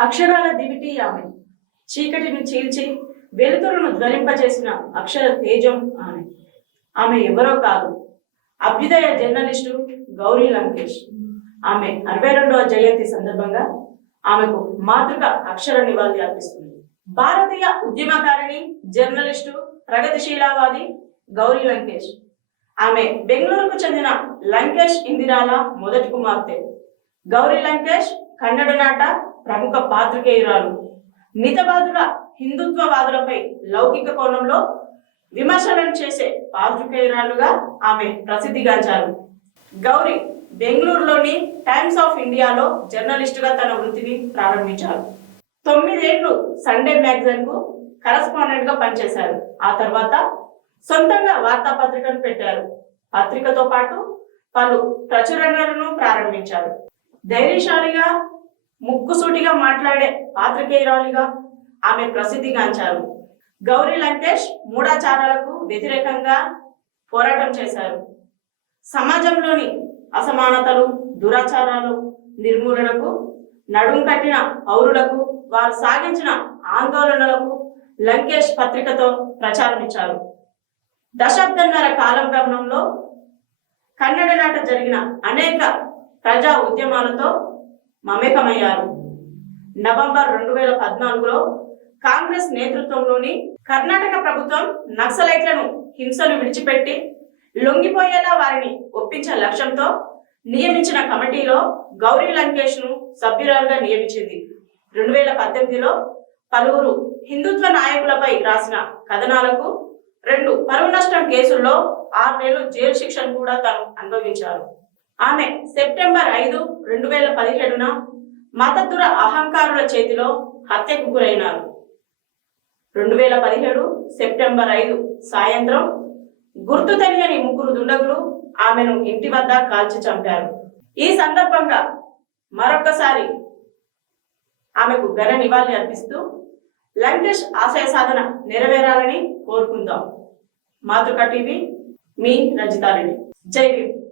అక్షరాల దివిటి ఆమె. చీకటిని చీల్చి వెలుతురును ధ్వనింపజేసిన అక్షర తేజం ఆమె. ఆమె ఎవరో కాదు. అభ్యుదయ జర్నలిస్టు గౌరీ లంకేష్. ఆమె అరవై రెండవ జయంతి సందర్భంగా ఆమెకు మాతృక అక్షర నివాళి అర్పిస్తుంది. భారతీయ ఉద్యమకారిణి జర్నలిస్టు ప్రగతిశీలవాది గౌరీ లంకేష్. ఆమె బెంగళూరుకు చెందిన లంకేష్ ఇందిరాల మొదటి కుమార్తె. గౌరీ లంకేష్ కన్నడ నాట ప్రముఖ పాత్రికేయురాలు. మితవాదుల హిందుత్వవాదులపై లౌకిక కోణంలో విమర్శలను చేసే పాత్రికేయురాలుగా ఆమె ప్రసిద్ధిగాంచారు. గౌరీ బెంగళూరులోని టైమ్స్ ఆఫ్ ఇండియాలో జర్నలిస్టుగా తన వృత్తిని ప్రారంభించారు. తొమ్మిదేళ్ళు సండే మ్యాగజైన్కు కరస్పాండెంట్గా పనిచేశారు. ఆ తర్వాత సొంతంగా వార్తాపత్రికను పెట్టారు. పత్రికతో పాటు పలు ప్రచురణలను ప్రారంభించారు. ధైర్యశాలిగా ముక్కుసూటిగా మాట్లాడే పాత్రికేయురాలిగా ఆమె ప్రసిద్ధిగాంచారు. గౌరీ లంకేష్ మూఢాచారాలకు వ్యతిరేకంగా పోరాటం చేశారు. సమాజంలోని అసమానతలు దురాచారాలు నిర్మూలనకు నడుం కట్టిన పౌరులకు వారు సాగించిన ఆందోళనలకు లంకేష్ పత్రికతో ప్రచారం ఇచ్చారు. దశాబ్దన్నర కాలం గమనంలో కన్నడ నాట జరిగిన అనేక ప్రజా ఉద్యమాలతో మమేకమయ్యారు. నవంబర్ రెండు వేల పద్నాలుగులో కాంగ్రెస్ నేతృత్వంలోని కర్ణాటక ప్రభుత్వం నక్సలైట్లను హింసను విడిచిపెట్టి లొంగిపోయేలా వారిని ఒప్పించే లక్ష్యంతో నియమించిన కమిటీలో గౌరీ లంకేష్ను సభ్యురాలుగా నియమించింది. రెండు వేల పద్దెనిమిదిలో పలువురు హిందుత్వ నాయకులపై రాసిన కథనాలకు రెండు పరువు నష్టం కేసుల్లో ఆరు నెలలు జైలు శిక్షను కూడా తను అనుభవించారు. ఆమె సెప్టెంబర్ ఐదు రెండు వేల పదిహేడున మతదుర అహంకారుల చేతిలో హత్యకు గురైనారు. రెండు వేల పదిహేడు సెప్టెంబర్ ఐదు సాయంత్రం గుర్తు తెలియని ముగ్గురు దుండగులు ఆమెను ఇంటి వద్ద కాల్చి చంపారు. ఈ సందర్భంగా మరొక్కసారి ఆమెకు ఘన నివాళి అర్పిస్తూ లంకేష్ ఆశయ సాధన నెరవేరాలని కోరుకుందాం. మాతృక టీవీ మీ రజితారెడ్డి. జై భీమ్.